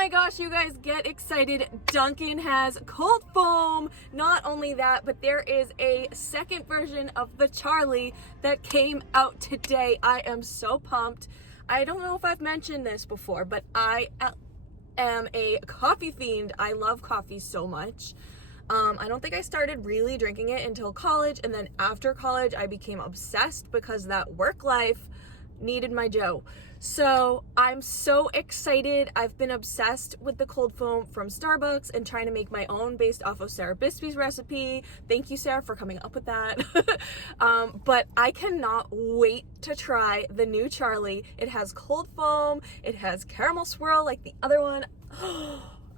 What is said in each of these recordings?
my gosh, you guys, get excited. Dunkin has cold foam. Not only that, but there is a second version of the Charli that came out today. I am so pumped. I don't know if I've mentioned this before, but I am a coffee fiend. I love coffee so much. I don't think I started really drinking it until college, and then after college I became obsessed because that work life needed my Joe. So I'm so excited. I've been obsessed with the cold foam from Starbucks and trying to make my own based off of Sarah Bispy's recipe. Thank you, Sarah, for coming up with that. But I cannot wait to try the new Charli. It has cold foam, it has caramel swirl like the other one.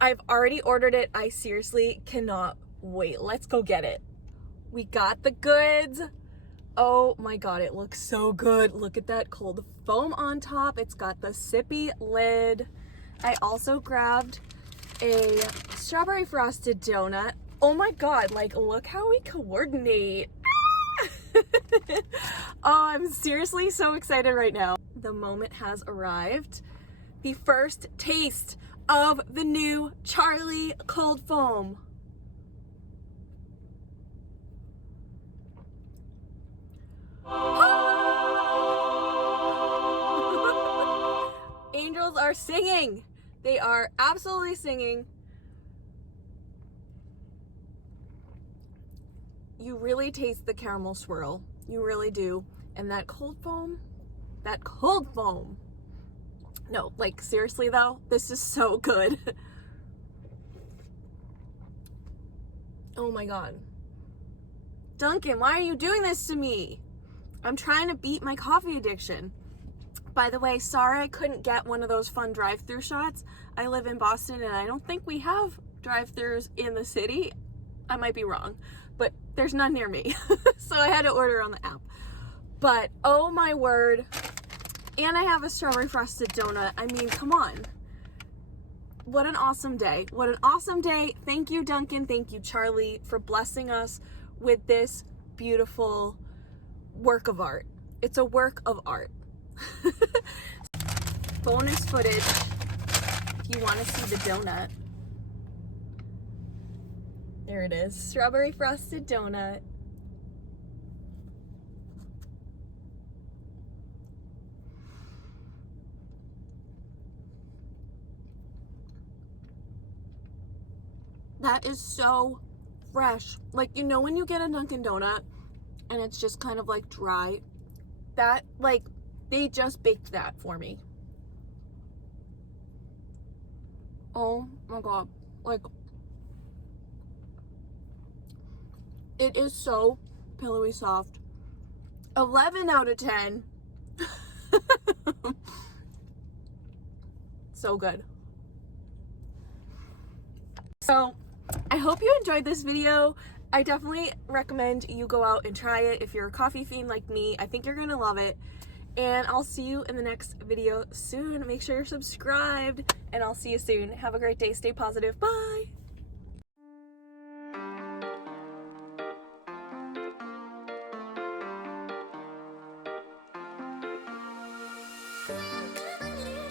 I've already ordered it. I seriously cannot wait. Let's go get it. We got the goods. Oh my god, it looks so good. Look at that cold foam on top. It's got the sippy lid. I also grabbed a strawberry frosted donut. Oh my god, like look how we coordinate. Oh, I'm seriously so excited right now. The moment has arrived. The first taste of the new Charli Cold Foam. Angels are singing. They are absolutely singing. You really taste the caramel swirl. You really do. And that cold foam, no, like seriously though, this is so good. Oh my god. Dunkin, why are you doing this to me? I'm trying to beat my coffee addiction. By the way, sorry I couldn't get one of those fun drive-through shots. I live in Boston and I don't think we have drive-throughs in the city. I might be wrong, but there's none near me. So I had to order on the app. But oh my word. And I have a strawberry frosted donut. I mean, come on. What an awesome day. What an awesome day. Thank you, Dunkin. Thank you, Charli, for blessing us with this beautiful work of art. It's a work of art. Bonus footage if you want to see the donut. There it is. Strawberry frosted donut. That is so fresh. Like, you know when you get a Dunkin' Donut and it's just kind of like dry? That, like, they just baked that for me. Oh my god. Like, it is so pillowy soft. 11 out of 10. So good. So, I hope you enjoyed this video. I definitely recommend you go out and try it if you're a coffee fiend like me. I think you're gonna love it. And I'll see you in the next video soon. Make sure you're subscribed, and I'll see you soon. Have a great day. Stay positive. Bye.